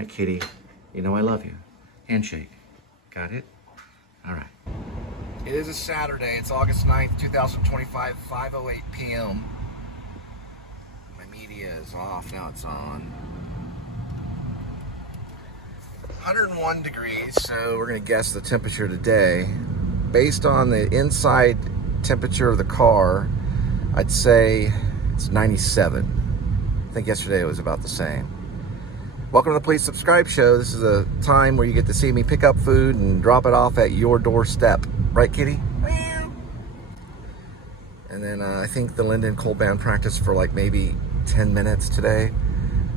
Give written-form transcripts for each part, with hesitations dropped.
right, kitty. You know I love you. Handshake. Got it? All right. It is a Saturday. It's August 9th, 2025, 5:08 p.m. My media is off. Now it's on. 101 degrees, so we're going to guess the temperature today. Based on the inside temperature of the car, I'd say it's 97. I think yesterday it was about the same. Welcome to the Please Subscribe Show. This is a time where you get to see me pick up food and drop it off at your doorstep. Right, kitty? And then I think the Linda and Cole band practiced for like maybe 10 minutes today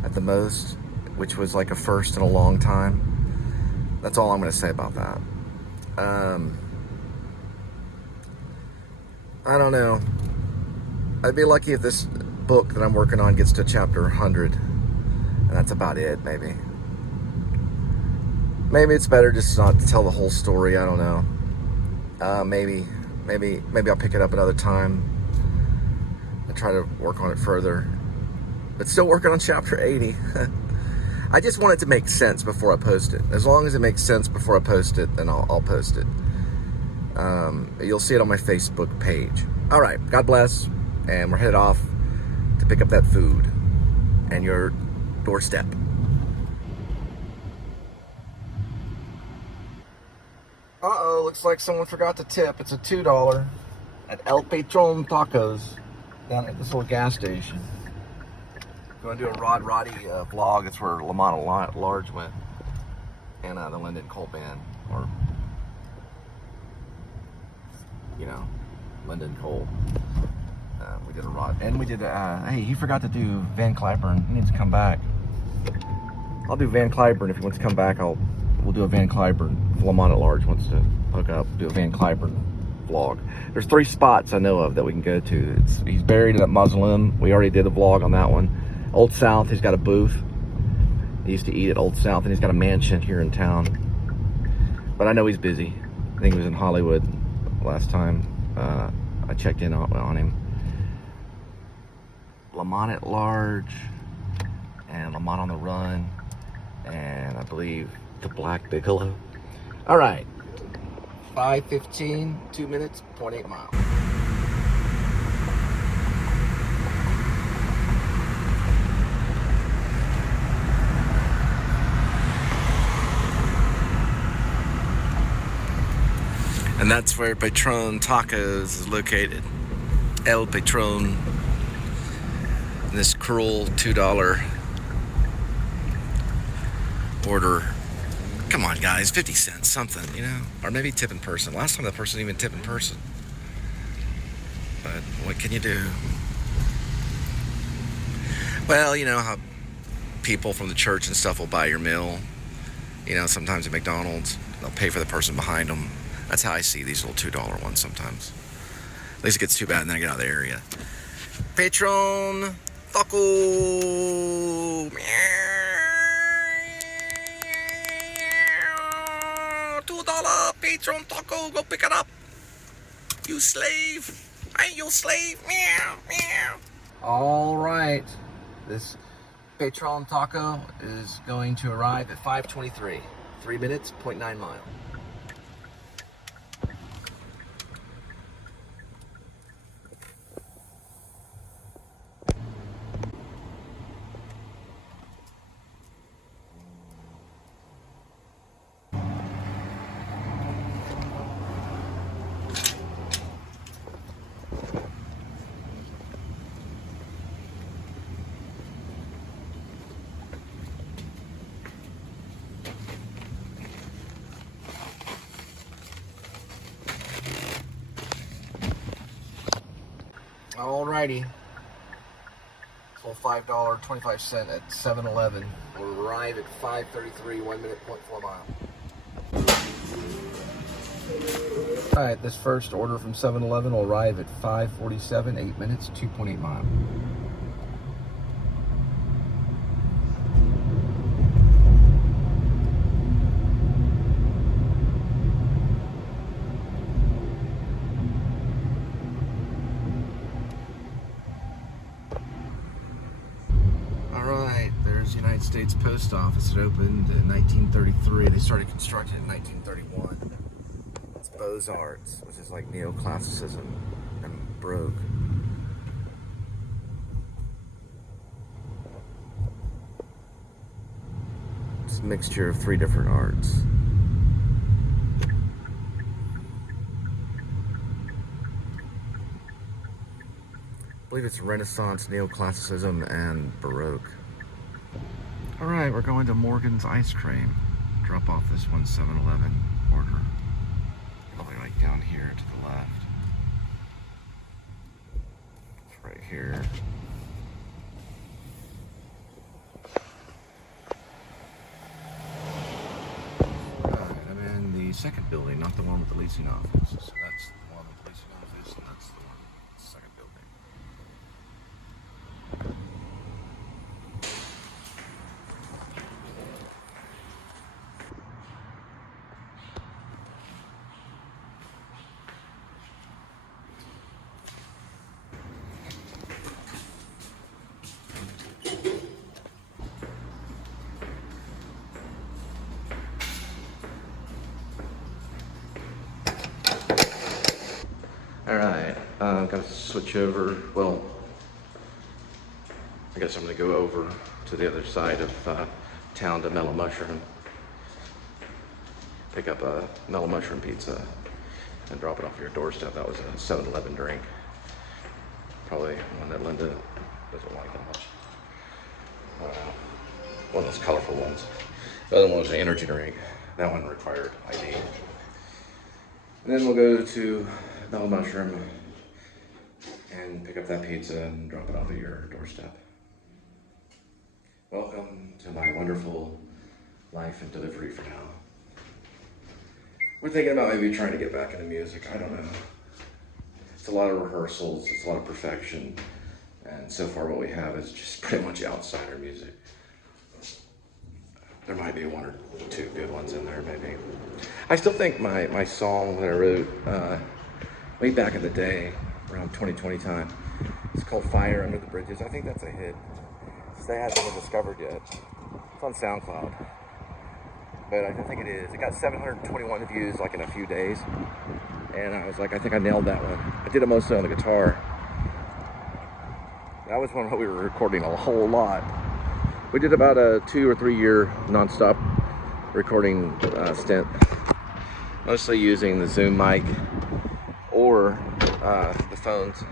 at the most, which was like a first in a long time. That's all I'm going to say about that. I don't know. I'd be lucky if this book that I'm working on gets to chapter 100. And that's about it, maybe. Maybe it's better just not to tell the whole story. I don't know. Maybe I'll pick it up another time and try to work on it further. But still working on chapter 80. I just want it to make sense before I post it. As long as it makes sense before I post it, then I'll post it. You'll see it on my Facebook page. All right, God bless. And we're headed off to pick up that food and your doorstep. Uh-oh, looks like someone forgot to tip. It's a $2 at El Patron Tacos down at this little gas station. If you want to do a Roddy vlog, it's where Lamont Large went. And the Linda and Cole band, or, you know, Linda and Cole. We did a Rod, and we did, hey, he forgot to do Van Cliburn. He needs to come back. I'll do Van Cliburn. If he wants to come back, we'll do a Van Cliburn. If Lamont at Large wants to hook up, do a Van Cliburn vlog. There's 3 spots I know of that we can go to. He's buried in that mausoleum. We already did a vlog on that one. Old South, he's got a booth. He used to eat at Old South, and he's got a mansion here in town. But I know he's busy. I think he was in Hollywood last time I checked in on him. Lamont at Large, and Lamont on the Run, and I believe the Black Bigelow. All right, 5:15, 2 minutes, 0.8 miles. And that's where Patron Tacos is located. El Patron. This cruel $2 order. Come on, guys, 50 cents, something, you know? Or maybe tip in person. Last time that person didn't even tip in person. But what can you do? Well, you know how people from the church and stuff will buy your meal. You know, sometimes at McDonald's, they'll pay for the person behind them. That's how I see these little $2 ones sometimes. At least it gets too bad and then I get out of the area. Patron Taco. $2 Patron Taco. Go pick it up. You slave. I ain't your slave. Meow, meow. All right. This Patron Taco is going to arrive at 5:23. 3 minutes, 0.9 miles. Alrighty. So $5.25 at 7-Eleven. We'll arrive at 5:33, 1 minute, 0.4 mile. Alright, this first order from 7-Eleven will arrive at 5:47, 8 minutes, 2.8 miles. United States States Post Office. It opened in 1933. They started construction in 1931. It's Beaux-Arts, which is like neoclassicism and Baroque. It's a mixture of 3 different arts. I believe it's Renaissance, neoclassicism, and Baroque. All right, we're going to Morgan's Ice Cream. Drop off this 7-Eleven order. Probably like down here to the left. It's right here. Alright, I'm in the second building, not the one with the leasing office. So that's the one with the leasing office, and that's the one with the second building. Alright, I've got to switch over. Well, I guess I'm going to go over to the other side of town to Mellow Mushroom. Pick up a Mellow Mushroom pizza and drop it off your doorstep. That was a 7-Eleven drink. Probably one that Linda doesn't like that much. One of those colorful ones. The other one was an energy drink. That one required ID. And then we'll go to Mellow Mushroom and pick up that pizza and drop it off at your doorstep. Welcome to my wonderful life and delivery for now. We're thinking about maybe trying to get back into music. I don't know. It's a lot of rehearsals, it's a lot of perfection, and so far what we have is just pretty much outsider music. There might be 1 or 2 good ones in there, maybe. I still think my song that I wrote way back in the day, around 2020 time, it's called Fire Under the Bridges. I think that's a hit. They haven't been discovered yet. It's on SoundCloud. But I think it is. It got 721 views like in a few days. And I was like, I think I nailed that one. I did it mostly on the guitar. That was one that we were recording a whole lot. We did about a 2 or 3 year non-stop recording stint. Mostly using the Zoom mic or the phones.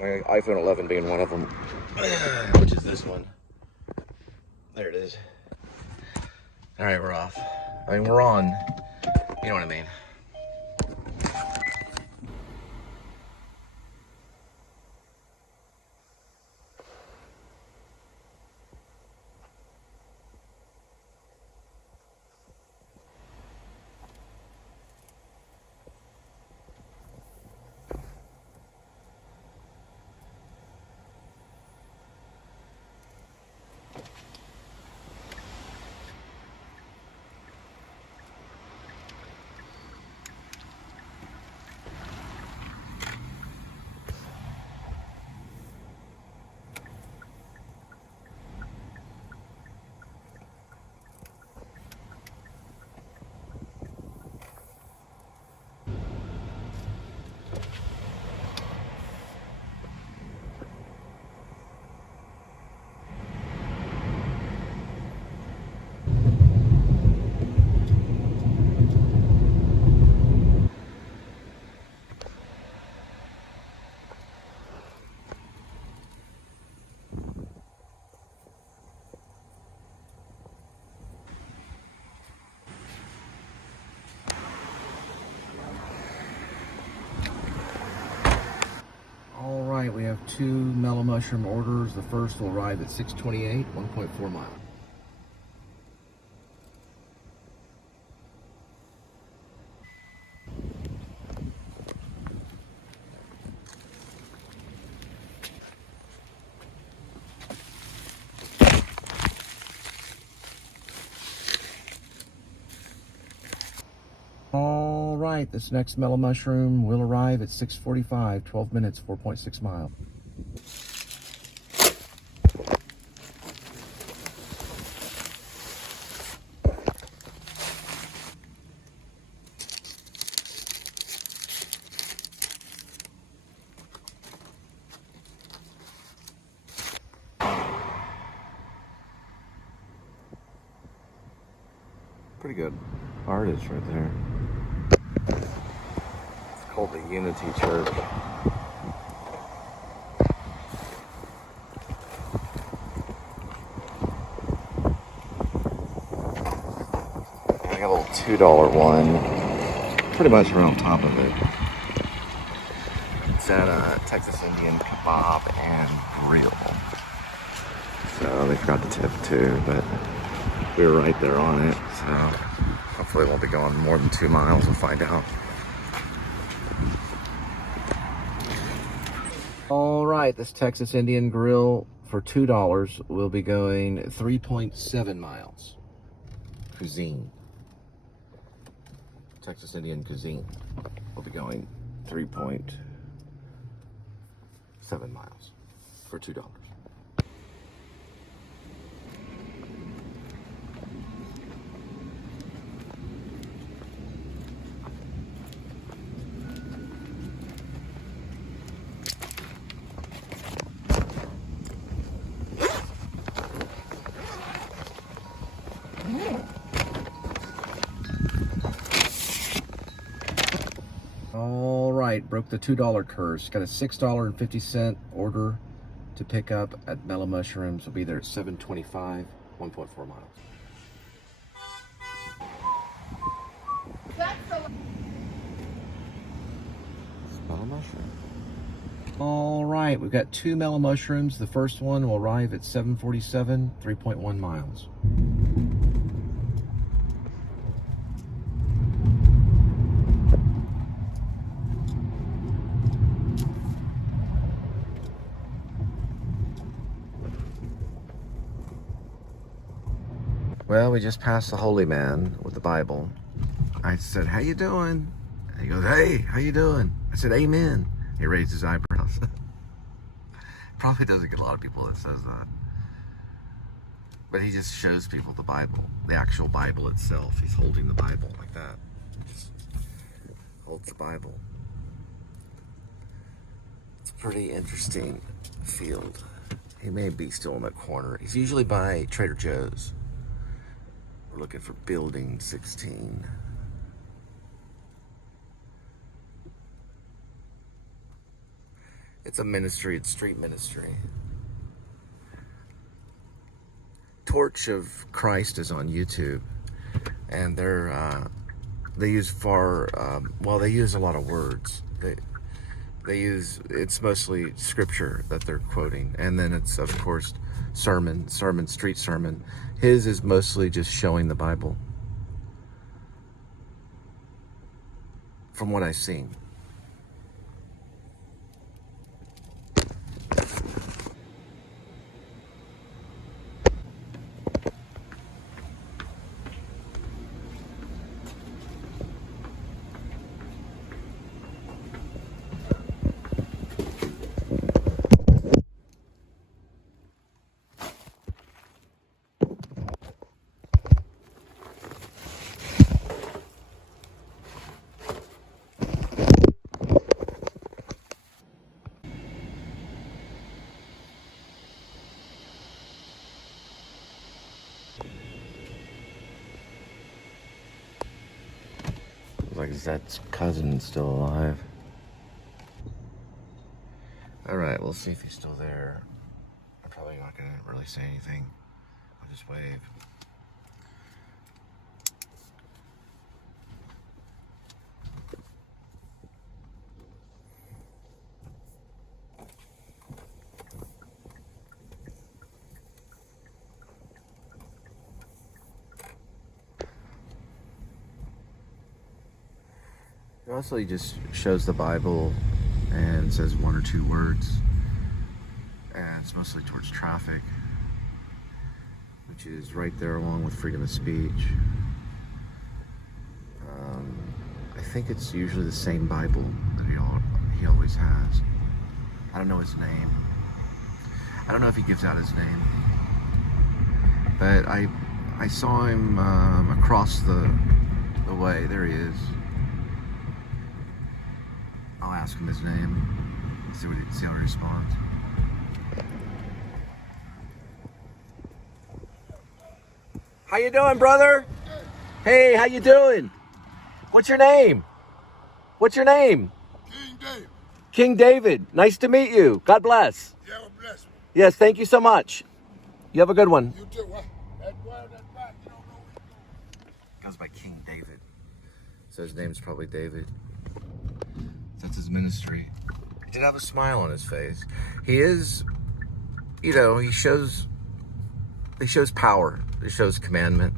My iPhone 11 being one of them, which is this one. There it is. All right, we're off. I mean, we're on. You know what I mean. We have 2 Mellow Mushroom orders. The first will arrive at 6:28, 1.4 miles. All right, this next Mellow Mushroom will arrive at 6:45, 12 minutes, 4.6 miles. Pretty good artist right there. It's called the Unity Church. I got a little $2 one. Pretty much right on top of it. It's at Texas Indian Kebab and Grill. So they forgot to tip too, but we were right there on it. So hopefully it won't be going more than 2 miles. We'll find out. All right, this Texas Indian Grill for $2 will be going 3.7 miles. Cuisine. Texas Indian Cuisine will be going 3.7 miles for $2. All right, broke the $2 curse. Got a $6.50 order to pick up at Mellow Mushrooms. Will be there at 7:25, 1.4 miles. Mellow Mushroom. All right, we've got 2 Mellow Mushrooms. The first one will arrive at 7:47, 3.1 miles. Well, we just passed the HollyMan with the Bible. I said, "How you doing?" And he goes, "Hey, how you doing?" I said, "Amen." He raised his eyebrows. Probably doesn't get a lot of people that says that. But he just shows people the Bible, the actual Bible itself. He's holding the Bible like that. Just holds the Bible. It's a pretty interesting field. He may be still in that corner. He's usually by Trader Joe's. We're looking for building 16. It's a ministry, it's street ministry. Torch of Christ is on YouTube, and they use they use a lot of words. It's mostly scripture that they're quoting, and then it's of course street sermon. His is mostly just showing the Bible, from what I've seen. Like Zet's cousin still alive. All right, we'll see if he's still there. I'm probably not gonna really say anything. I'll just wave. Also, he just shows the Bible and says 1 or 2 words, and it's mostly towards traffic, which is right there along with freedom of speech. I think it's usually the same Bible that he always has. I don't know his name. I don't know if he gives out his name, but I saw him across the way. There he is. I'll ask him his name. See how he responds. How you doing, brother? Hey, how you doing? What's your name? What's your name? King David. King David. Nice to meet you. God bless. Yeah, well, bless me. Yes, thank you so much. You have a good one. You too. What? That boy, that back, you don't know where he's going. Goes by King David. So his name's probably David. That's his ministry. He did have a smile on his face. He is, you know, he shows power. He shows commandment.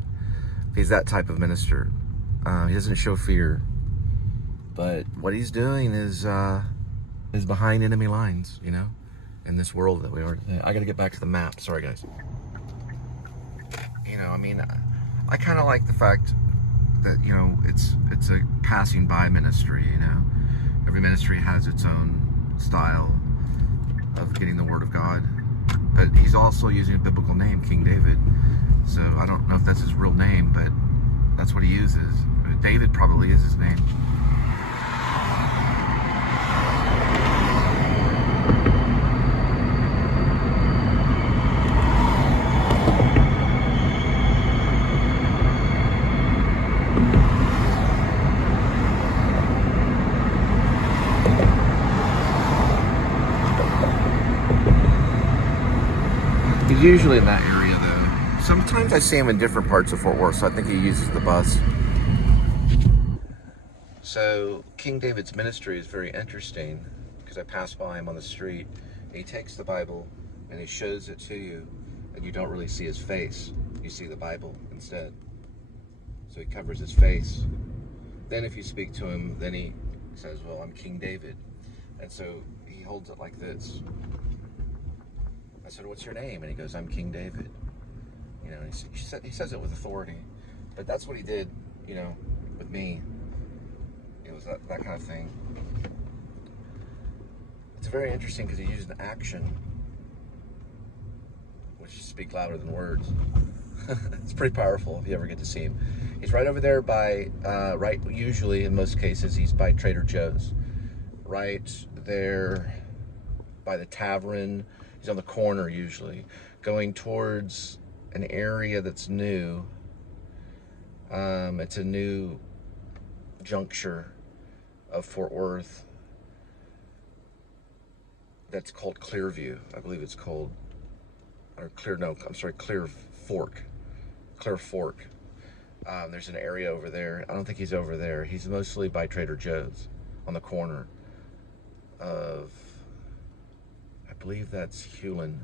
He's that type of minister. He doesn't show fear. But what he's doing is behind enemy lines, you know, in this world that we are. I got to get back to the map. Sorry, guys. You know, I mean, I kind of like the fact that, you know, it's a passing by ministry, you know. Every ministry has its own style of getting the word of God. But he's also using a biblical name, King David. So I don't know if that's his real name, but that's what he uses. David probably is his name. He's usually in that area, though. Sometimes I see him in different parts of Fort Worth, so I think he uses the bus. So King David's ministry is very interesting because I passed by him on the street. He takes the Bible and he shows it to you, and you don't really see his face. You see the Bible instead. So he covers his face. Then if you speak to him, then he says, well, I'm King David. And so he holds it like this. I said, what's your name? And he goes, I'm King David. You know, he says it with authority. But that's what he did, you know, with me. It was that kind of thing. It's very interesting because he used an action, which speak louder than words. It's pretty powerful if you ever get to see him. He's right over there by, usually in most cases, he's by Trader Joe's. Right there by the tavern. He's on the corner usually, going towards an area that's new. It's a new juncture of Fort Worth that's called Clearview. I believe it's called, Clear Fork. Clear Fork. There's an area over there. I don't think he's over there. He's mostly by Trader Joe's on the corner of, I believe that's Hulen,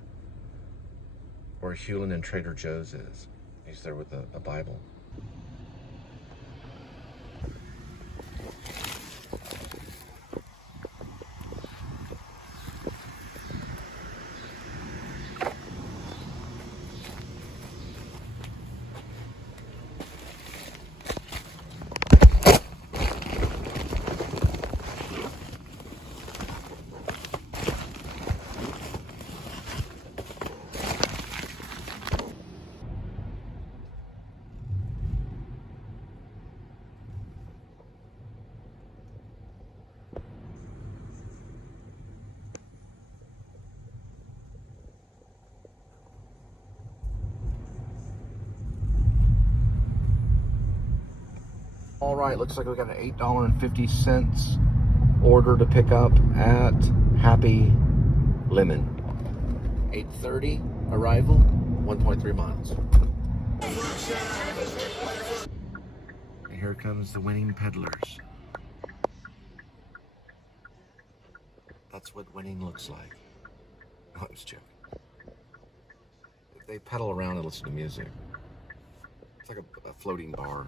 where Hulen and Trader Joe's is. He's there with a Bible. All right, looks like we got an $8.50 order to pick up at Happy Lemon. 8:30 arrival, 1.3 miles. And here comes the winning peddlers. That's what winning looks like. No, I'm just joking. They pedal around and listen to music. It's like a floating bar.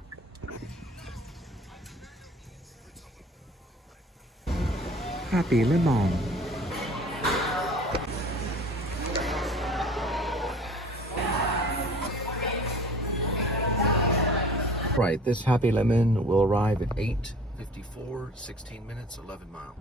Happy Lemon. Right, this Happy Lemon will arrive at 8:54, 16 minutes, 11 miles.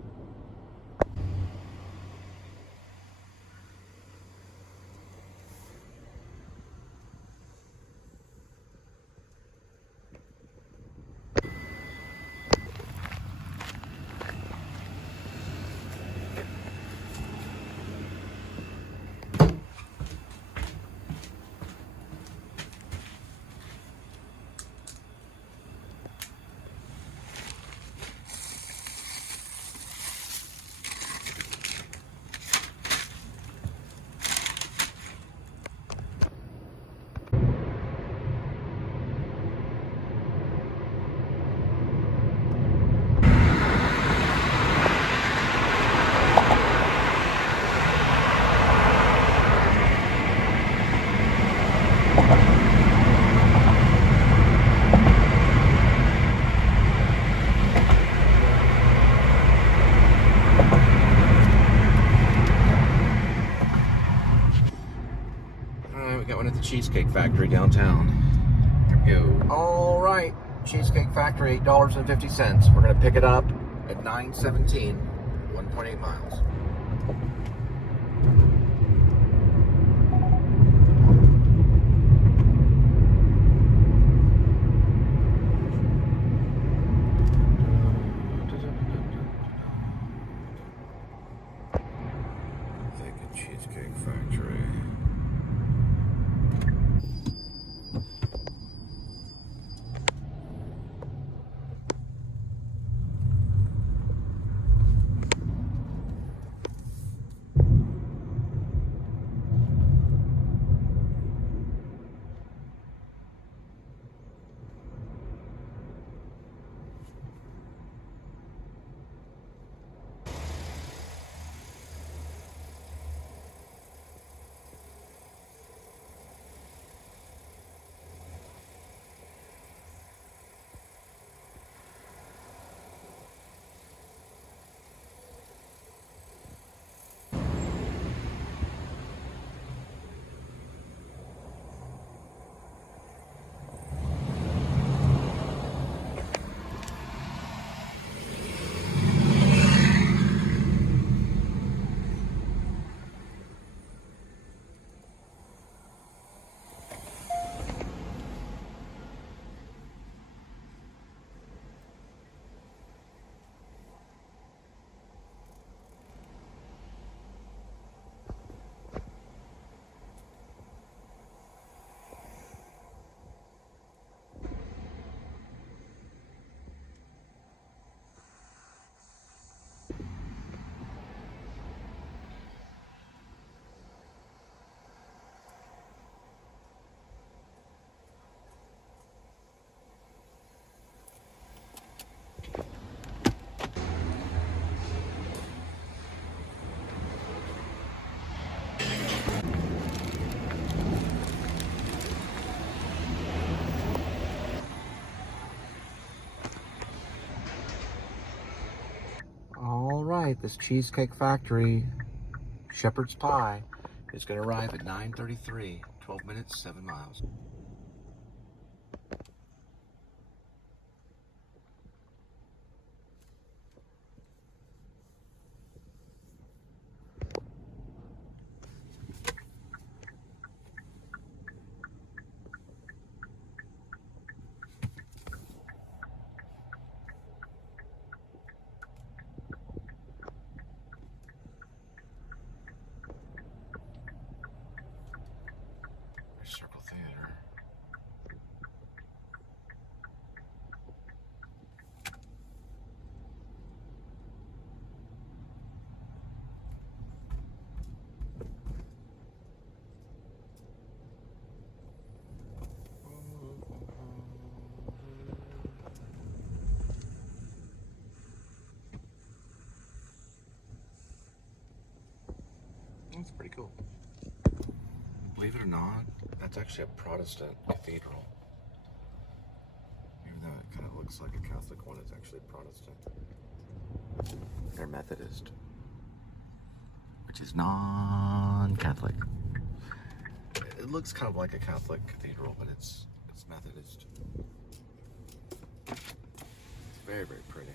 Cheesecake Factory downtown. Here we go. All right, Cheesecake Factory, $8.50. We're gonna pick it up at 9:17, 1.8 miles. Cheesecake Factory. All right, this Cheesecake Factory shepherd's pie is going to arrive at 9:33, 12 minutes, 7 miles. Circle Theater. That's pretty cool. Believe it or not, that's actually a Protestant cathedral. Even though it kind of looks like a Catholic one, it's actually Protestant. They're Methodist, which is non-Catholic. It looks kind of like a Catholic cathedral, but it's Methodist. It's very, very pretty.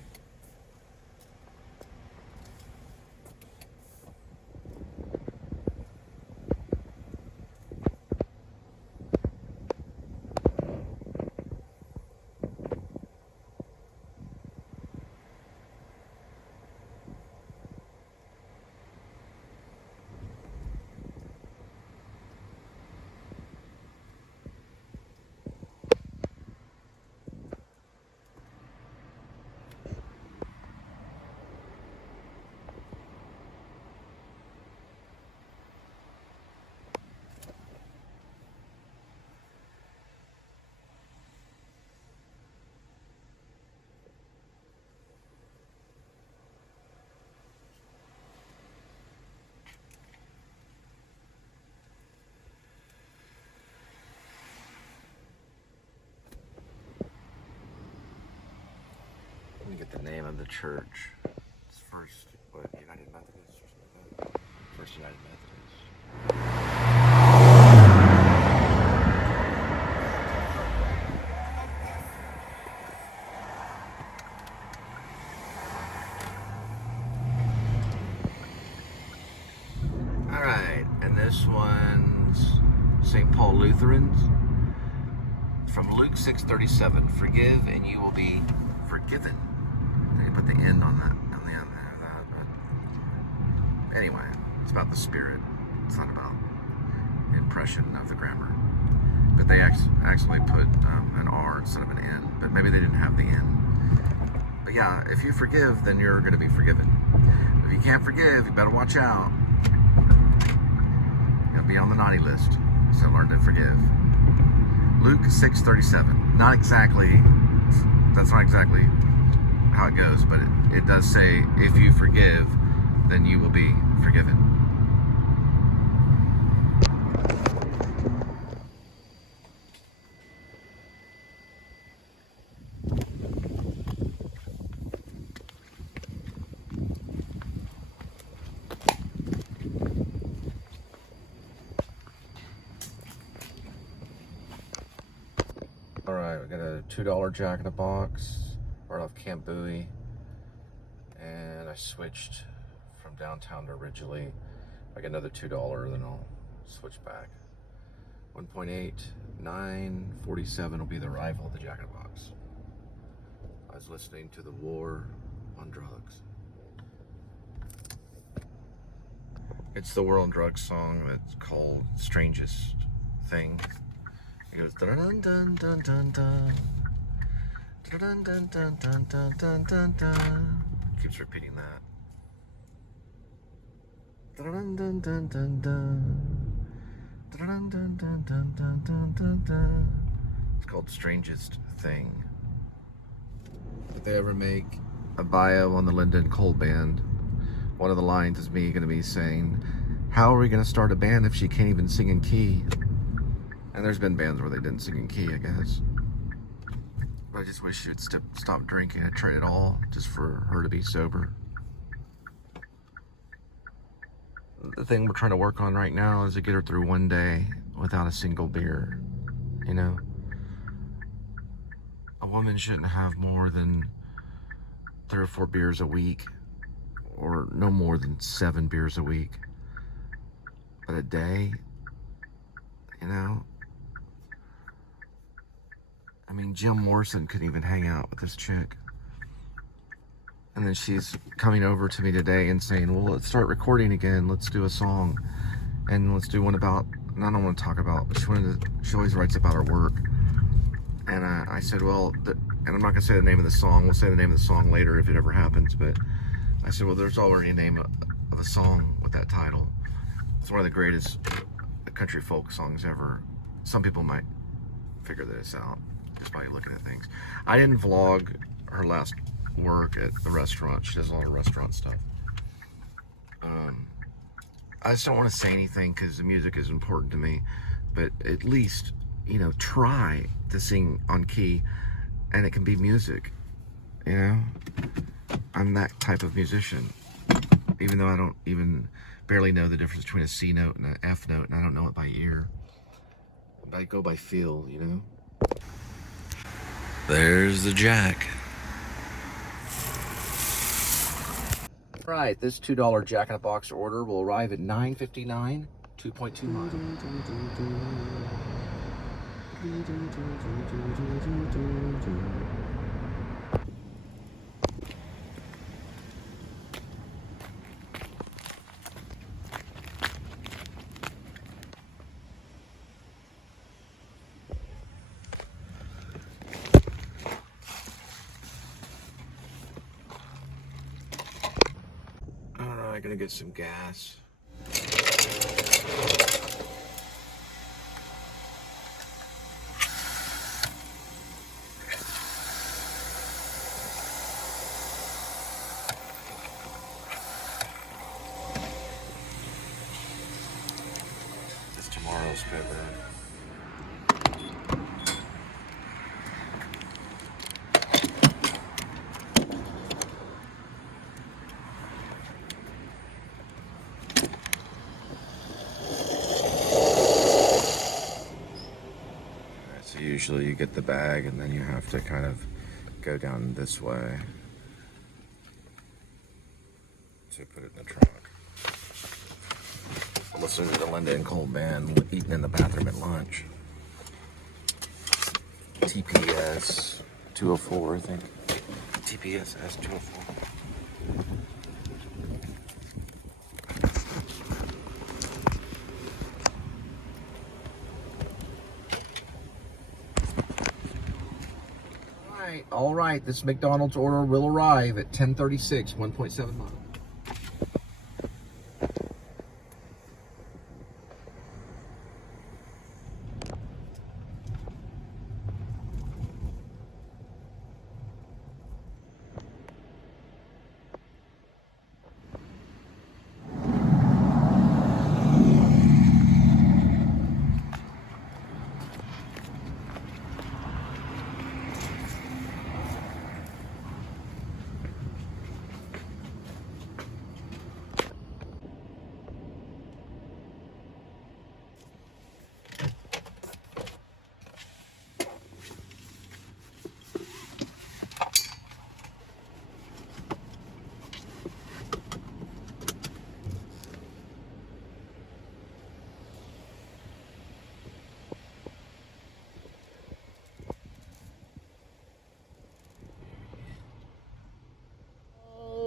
Let me get the name of the church. It's First, United Methodist or something like that? First United Methodist. Lutherans. From Luke 6:37, forgive and you will be forgiven. They put the end on that, on the end there, that. But anyway, it's about the spirit. It's not about impression of the grammar. But they actually put an R instead of an N. But maybe they didn't have the N. But yeah, if you forgive, then you're going to be forgiven. If you can't forgive, you better watch out. You'll be on the naughty list. So learn to forgive. Luke 6:37. Not exactly, that's not exactly how it goes, but it does say, if you forgive, then you will be forgiven. Alright, we got a $2 Jack in the Box right off Camp Bowie, and I switched from downtown to Ridgely. If I get another $2, then I'll switch back. 1.8, 9.47 will be the arrival of the Jack in the Box. I was listening to The War on Drugs. It's the War on Drugs song that's called Strangest Thing. It goes dun dun dun dun dun dun dun dun dun dun dun dun dun dun. Keeps repeating that. Dun dun dun dun dun dun dun dun dun dun dun dun dun. It's called Strangest Thing. If they ever make a bio on the Linda and Cole band, one of the lines is me going to be saying, "How are we going to start a band if she can't even sing in key?" And there's been bands where they didn't sing in key, I guess. But I just wish she would stop drinking and trade it all just for her to be sober. The thing we're trying to work on right now is to get her through one day without a single beer, you know? A woman shouldn't have more than 3 or 4 beers a week, or no more than 7 beers a week. But a day, you know? I mean, Jim Morrison couldn't even hang out with this chick. And then she's coming over to me today and saying, well, let's start recording again. Let's do a song. And let's do one about, and I don't want to talk about, but she always writes about her work. And I said, well, and I'm not going to say the name of the song. We'll say the name of the song later if it ever happens. But I said, well, there's already a name of a song with that title. It's one of the greatest country folk songs ever. Some people might figure this out just by looking at things. I didn't vlog her last work at the restaurant. She does a lot of restaurant stuff. I just don't want to say anything because the music is important to me, but at least, you know, try to sing on key, and it can be music, you know? I'm that type of musician, even though I don't even barely know the difference between a C note and an F note, and I don't know it by ear. I go by feel, you know? There's the Jack. Right, this $2 Jack in a Box order will arrive at 9:59, 2.2 miles. Alright, gonna get some gas. It's tomorrow's paper. So usually you get the bag and then you have to kind of go down this way to put it in the trunk. Listening to the Linda and Cole band, eating in the bathroom at lunch. TPS 204, I think. p.s.s 204. All right, this McDonald's order will arrive at 10:36, 1.7 miles.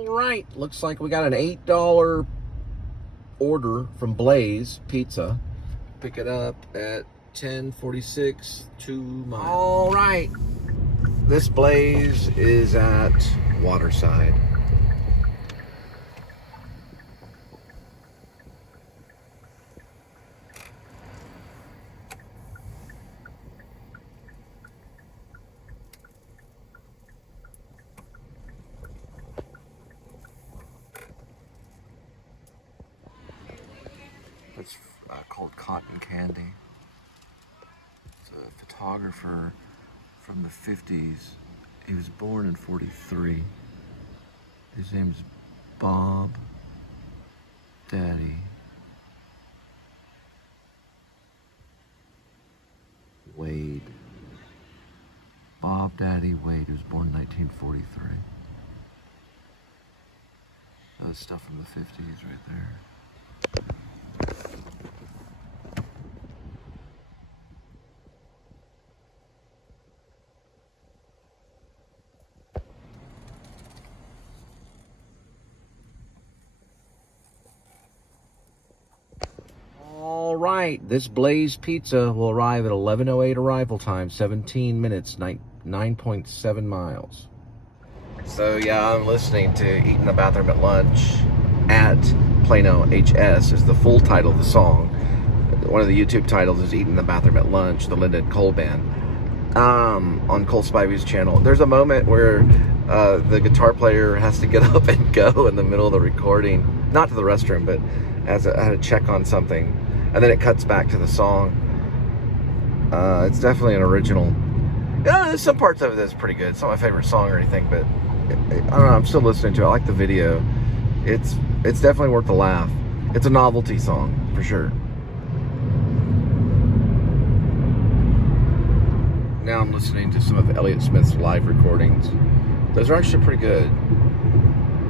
Right, looks like we got an $8 order from Blaze Pizza. Pick it up at 10:46, 2 miles. All right, this Blaze is at Waterside. It's called Cotton Candy. It's a photographer from the 50s. He was born in 43. His name's Bob Daddy Wade. Bob Daddy Wade, who was born in 1943. That was stuff from the 50s right there. All right, this Blaze Pizza will arrive at 11:08 arrival time, 17 minutes, 9.7 miles. So yeah, I'm listening to Eat in the Bathroom at Lunch at Plano HS is the full title of the song. One of the YouTube titles is Eat in the Bathroom at Lunch, the Linda and Cole Band. On Cole Spivey's channel. There's a moment where the guitar player has to get up and go in the middle of the recording. Not to the restroom, but had to check on something. And then it cuts back to the song. It's definitely an original. Yeah, there's some parts of it that's pretty good. It's not my favorite song or anything, but I don't know, I'm still listening to it. I like the video. It's definitely worth the laugh. It's a novelty song, for sure. Now I'm listening to some of Elliott Smith's live recordings. Those are actually pretty good.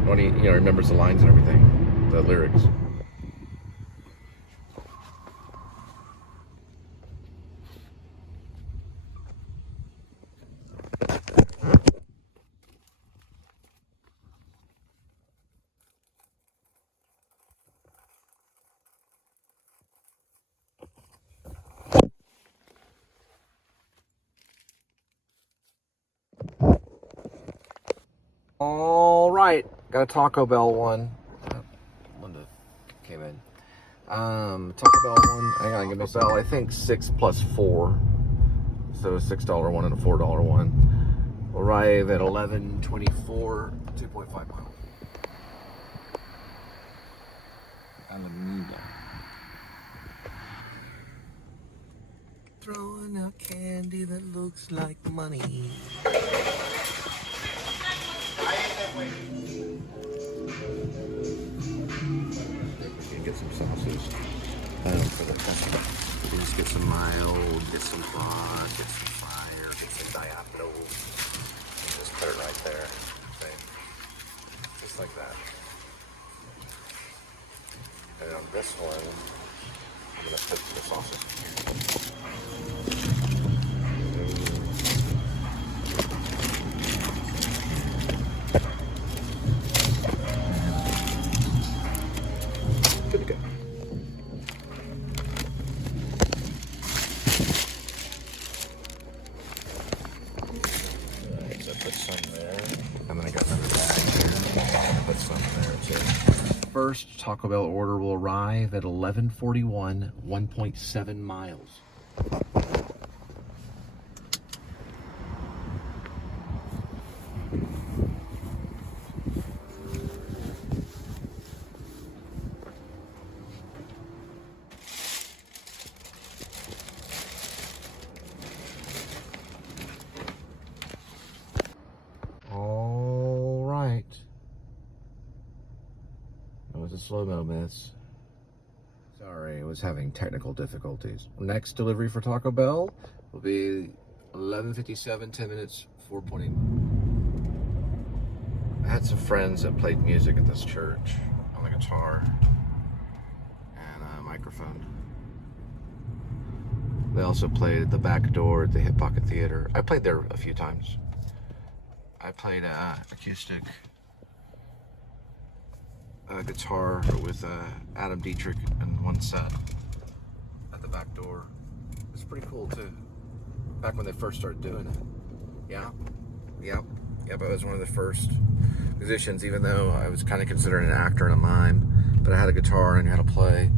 When he, remembers the lines and everything, the lyrics. All right, got a Taco Bell one. Linda came in. Taco Bell one. Hang on, give me a bell. I think 6 plus 4. So a $6 one and a $4 one. We'll arrive at 11:24, 2.5 miles. Alameda. Throwing out candy that looks like money. Get some sauces for the pepper. Just get some mild, get some hot, get some fire, get some Diablo. Just put it right there. Okay. Just like that. And on this one, I'm going to put the sauces. put some there. And then I got another bag here. I'm gonna put some there too. First Taco Bell order will arrive at 11:41, 1.7 miles. All right. That was a slow-mo miss. Sorry, I was having technical difficulties. Next delivery for Taco Bell will be 11:57, 10 minutes, 4:20. I had some friends that played music at this church on the guitar and a microphone. They also played at the back door at the Hip Pocket Theater. I played there a few times. I played acoustic guitar with Adam Dietrich in one set at the back door. It's pretty cool too. Back when they first started doing it. Yep. I was one of the first musicians, even though I was kind of considered an actor and a mime. But I had a guitar and knew how to play.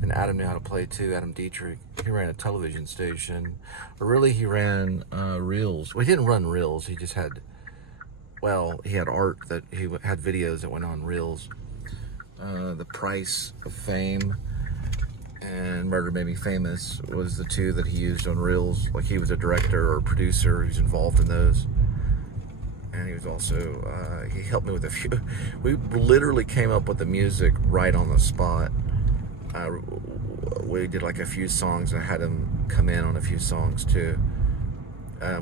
And Adam knew how to play too, Adam Dietrich. He ran a television station. Or really, he ran reels. Well, he didn't run reels. He just had, he had art that he had videos that went on reels. The Price of Fame and Murder Made Me Famous was the two that he used on reels. Like he was a director or producer. He was involved in those. And he was also, he helped me with a few. We literally came up with the music right on the spot. We did like a few songs. I had him come in on a few songs too.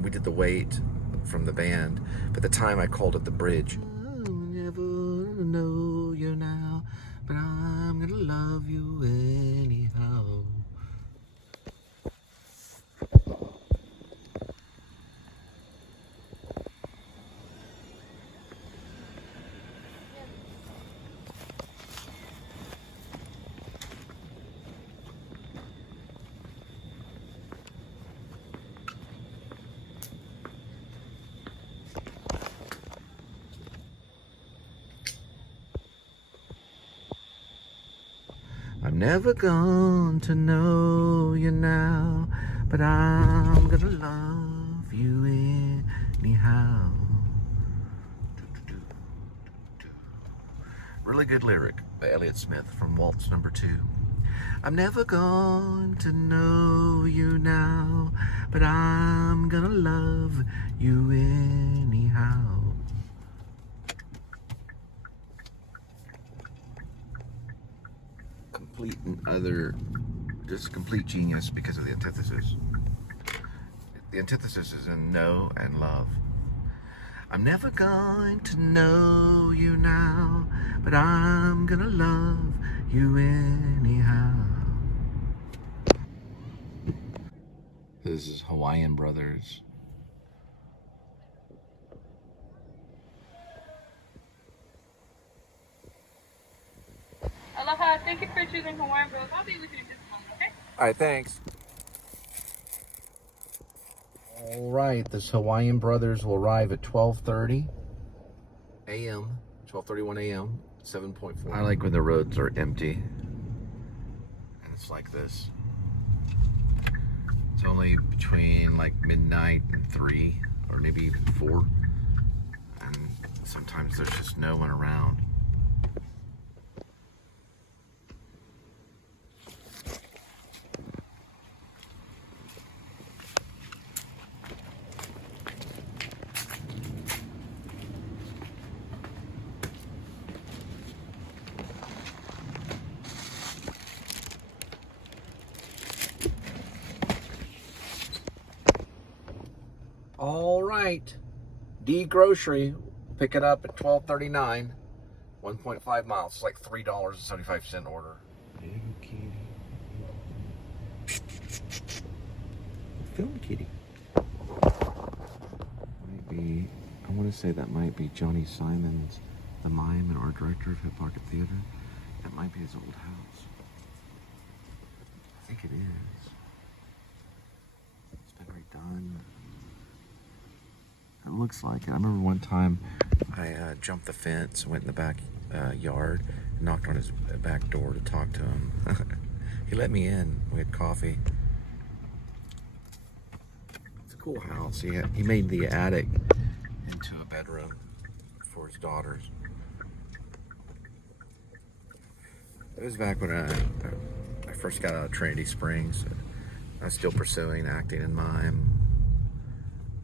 We did The Wait from the band. But at the time I called it The Bridge. I'll never know you now, but I'm gonna love you anyhow. I'm never going to know you now, but I'm gonna love you anyhow. Really good lyric by Elliott Smith from Waltz Number 2. I'm never going to know you now, but I'm gonna love you anyhow. Complete and utter, just complete genius because of the antithesis. The antithesis is in know and love. I'm never going to know you now, but I'm gonna love you anyhow. This is Hawaiian Brothers. Aloha, thank you for choosing Hawaiian Bros. I'll be with you in just a moment, okay? Alright, thanks. Alright, this Hawaiian Brothers will arrive at 12:30 a.m. 12:31 a.m. 7.4. I like when the roads are empty. And it's like this. It's only between like midnight and 3 or maybe even 4. And sometimes there's just no one around. All right, D Grocery, pick it up at 12:39, 1.5 miles. It's like $3.75 order. Little kitty. Film kitty. Might be, I want to say that might be Johnny Simons, the mime and art director of Hip Pocket Theater. That might be his old house. I think it is. It's been redone. That looks like it. I remember one time I jumped the fence, went in the back yard, and knocked on his back door to talk to him. He let me in. We had coffee. It's a cool house. He made the attic into a bedroom for his daughters. It was back when I first got out of Trinity Springs. I was still pursuing acting and mime.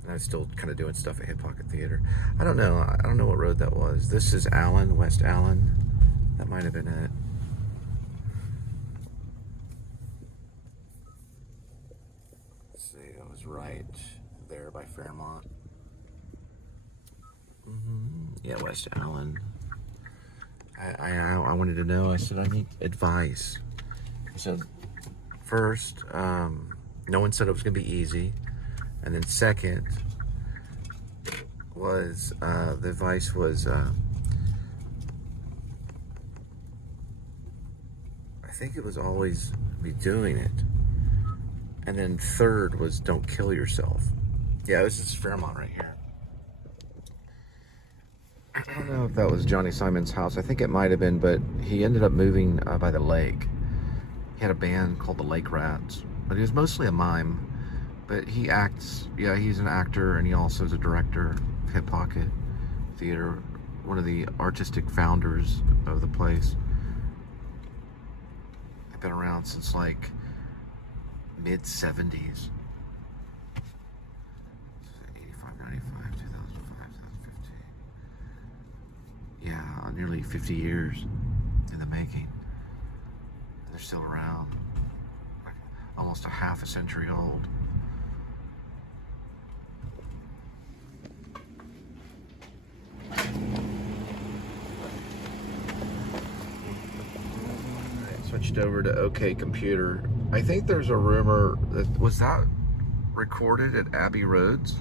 And I was still kind of doing stuff at Hip Pocket Theater. I don't know what road that was. This is Allen, West Allen. That might have been it. Let's see, that was right there by Fairmont. Yeah, West Allen. I wanted to know. I said, I need advice. I said, first, no one said it was going to be easy. And then second was, the advice was, I think it was always be doing it. And then third was don't kill yourself. Yeah, this is Fairmont right here. I don't know if that was Johnny Simon's house. I think it might have been, but he ended up moving by the lake. He had a band called the Lake Rats, but he was mostly a mime. But he acts, yeah, he's an actor, and he also is a director of Hip Pocket Theater, one of the artistic founders of the place. They've been around since like mid-70s. 85, 95, 2005, 2015. Yeah, nearly 50 years in the making. They're still around, like almost a half a century old. Switched over to OK Computer. I think there's a rumor that was that recorded at Abbey Roads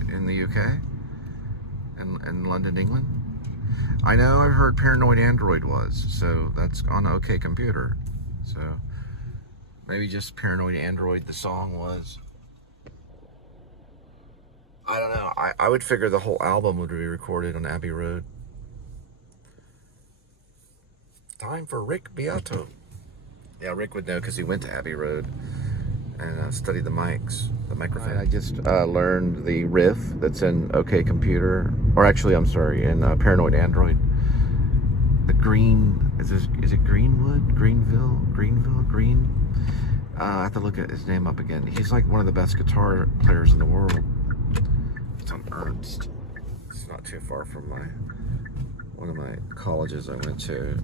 in the UK, in London, England. I know I've heard Paranoid Android was, so that's on OK Computer. So maybe just Paranoid Android the song was. I don't know. I would figure the whole album would be recorded on Abbey Road. Time for Rick Beato. Yeah, Rick would know because he went to Abbey Road and studied the microphone. I just learned the riff that's in OK Computer, or actually, I'm sorry, in Paranoid Android. The green, is it Greenwood? Greenville? Green? I have to look at his name up again. He's like one of the best guitar players in the world. It's on Ernst. It's not too far from one of my colleges I went to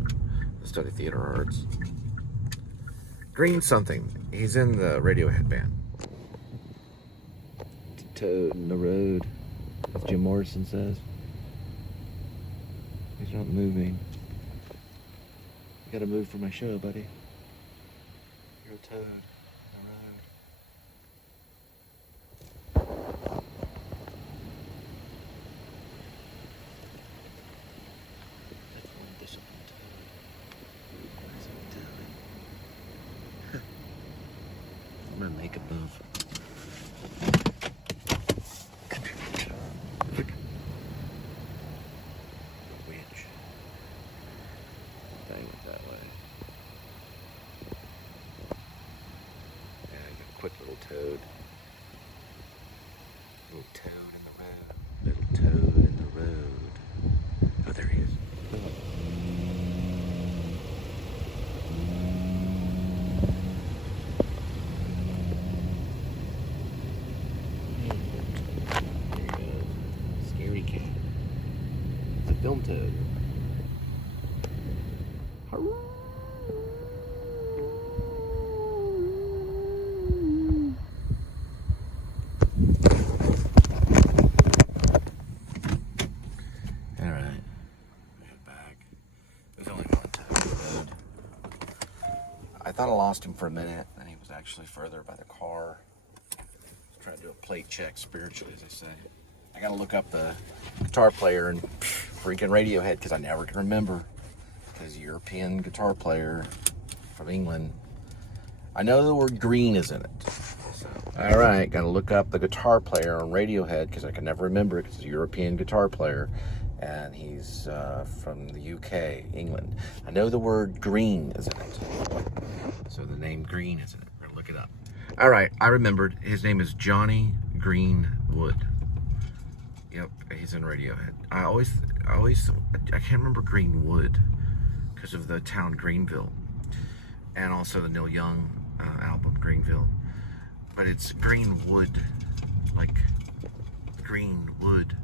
study theater arts. Green something. He's in the Radiohead band. Toad in the road, as Jim Morrison says. He's not moving. You gotta move for my show, buddy. You're a toad in the road. That's one disciplined toad. That's what I'm telling. I'm gonna make a move. Winch. Dang it that way. Yeah, a quick little toad. Little toad in the road. Little toad in the road. Oh, there he is. Scary cat. It's a film toad. Alright. Head back. There's only one toad. I thought I lost him for a minute, and he was actually further by the car. Trying to do a plate check spiritually, as I say. I gotta look up the guitar player and freaking Radiohead because I never can remember. Because European guitar player from England. I know the word green is in it. So All right, got to look up the guitar player on Radiohead because I can never remember it because it's a European guitar player. And he's from the UK, England. I know the word green is in it. So the name Green is in it. We're gonna look it up. All right, I remembered. His name is Johnny Greenwood. Yep, he's in Radiohead. I can't remember Greenwood because of the town Greenville. And also the Neil Young album, Greenville. But it's Greenwood, like Greenwood.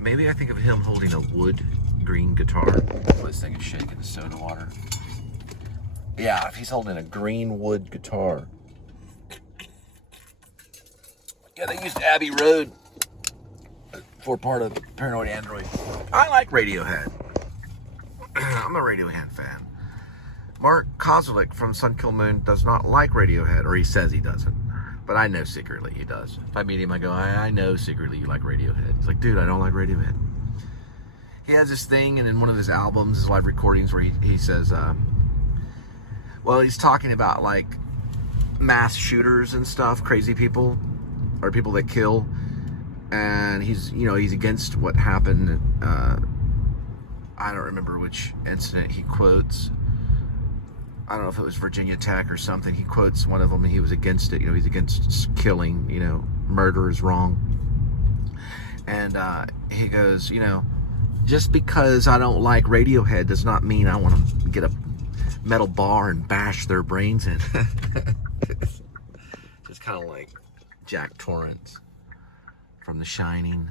Maybe I think of him holding a wood green guitar. This thing is shaking the soda water. Yeah, if he's holding a green wood guitar. Yeah, they used Abbey Road for part of Paranoid Android. I like Radiohead. I'm a Radiohead fan. Mark Kozelik from Sun Kill Moon does not like Radiohead, or he says he doesn't. But I know secretly he does. If I meet him, I go, I know secretly you like Radiohead. He's like, dude, I don't like Radiohead. He has this thing, and in one of his albums, his live recordings, where he says, well, he's talking about, like, mass shooters and stuff, crazy people, or people that kill. And he's against what happened. I don't remember which incident he quotes. I don't know if it was Virginia Tech or something. He quotes one of them, and he was against it. He's against killing. Murder is wrong. And he goes, just because I don't like Radiohead does not mean I want to get a metal bar and bash their brains in. Just kind of like Jack Torrance from The Shining.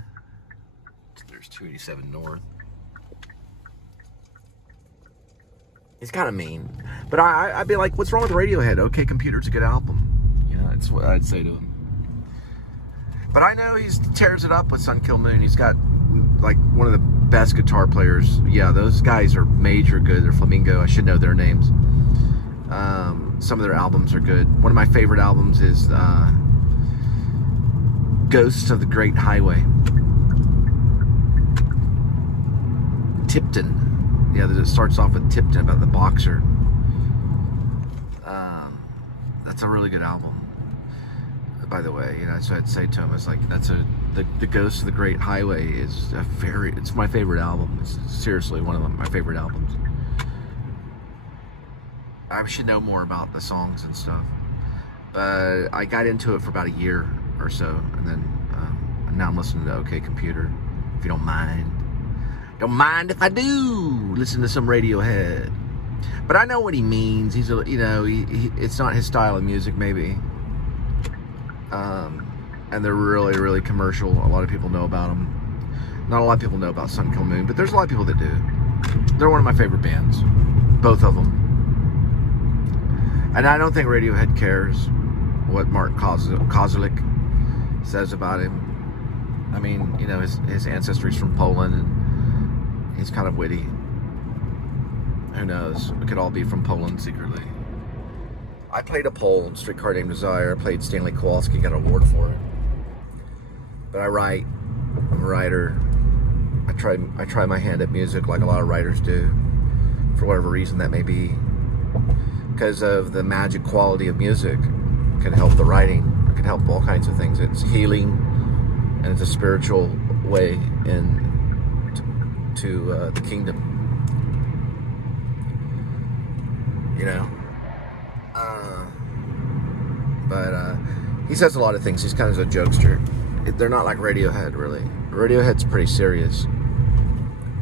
There's 287 North. He's kind of mean. But I'd be like, what's wrong with Radiohead? OK Computer's a good album. That's what I'd say to him. But I know he tears it up with Sun Kill Moon. He's got, like, one of the best guitar players. Yeah, those guys are major good. They're Flamingo. I should know their names. Some of their albums are good. One of my favorite albums is Ghosts of the Great Highway. Tipton. Yeah, it starts off with Tipton, about the boxer. That's a really good album, by the way. So I'd say to him, it's like, the Ghost of the Great Highway is it's my favorite album. It's seriously one of my favorite albums. I should know more about the songs and stuff, but I got into it for about a year or so, and then now I'm listening to OK Computer, if you don't mind. Don't mind if I do listen to some Radiohead. But I know what he means. He's it's not his style of music, maybe. And they're really, really commercial. A lot of people know about them. Not a lot of people know about Sun Kill Moon, but there's a lot of people that do. They're one of my favorite bands. Both of them. And I don't think Radiohead cares what Mark Kozelik says about him. I mean, his ancestry's from Poland, and he's kind of witty. Who knows? We could all be from Poland secretly. I played a Pole in Streetcar Named Desire. I played Stanley Kowalski, got an award for it. But I write. I'm a writer. I try my hand at music like a lot of writers do, for whatever reason that may be. Because of the magic quality of music. It can help the writing. It can help all kinds of things. It's healing, and it's a spiritual way to the kingdom. But he says a lot of things. He's kind of a jokester. They're not like Radiohead, really. Radiohead's pretty serious.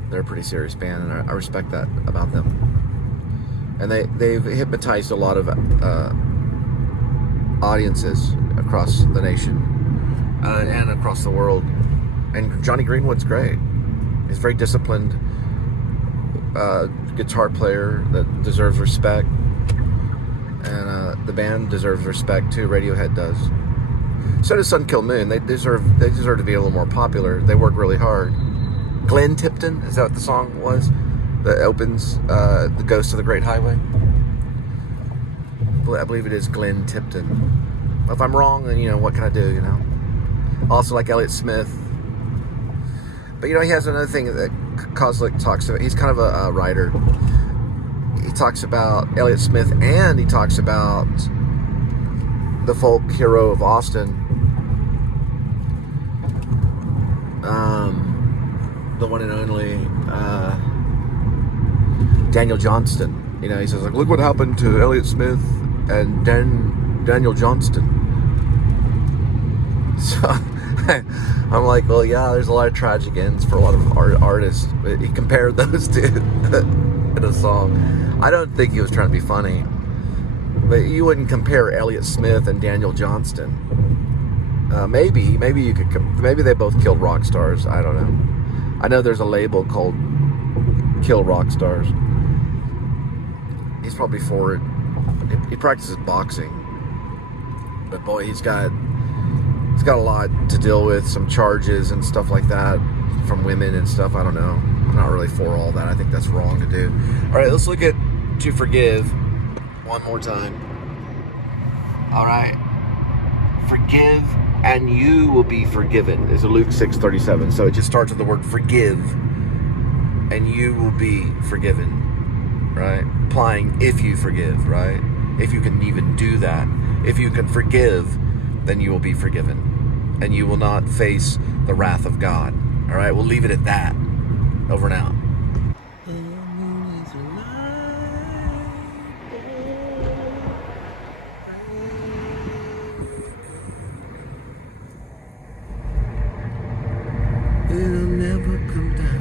They're a pretty serious band, and I respect that about them. And they've hypnotized a lot of audiences across the nation and across the world. And Johnny Greenwood's great. He's a very disciplined guitar player that deserves respect. And the band deserves respect too. Radiohead does. So does Sun Kill Moon. They deserve to be a little more popular. They work really hard. Glenn Tipton, is that what the song was? That opens The Ghost of the Great Highway? I believe it is Glenn Tipton. If I'm wrong, then what can I do, Also like Elliott Smith. But he has another thing that Kozelik talks about. He's kind of a writer. He talks about Elliott Smith, and he talks about the folk hero of Austin, the one and only Daniel Johnston. You know, he says, like, look what happened to Elliott Smith and Daniel Johnston. So I'm like, well, yeah, there's a lot of tragic ends for a lot of artists. He compared those two in a song. I don't think he was trying to be funny, but you wouldn't compare Elliott Smith and Daniel Johnston. Maybe you could. Maybe they both killed rock stars. I don't know. I know there's a label called Kill Rock Stars. He's probably for it. He practices boxing, but boy, he's got a lot to deal with, some charges and stuff like that from women and stuff. I don't know. I'm not really for all that. I think that's wrong to do. All right, let's look at To Forgive one more time. All right. Forgive and you will be forgiven is Luke 6:37. So it just starts with the word forgive and you will be forgiven, right? Implying if you forgive, right? If you can even do that. If you can forgive, then you will be forgiven. And you will not face the wrath of God. All right, we'll leave it at that. Over and out. It'll never come down.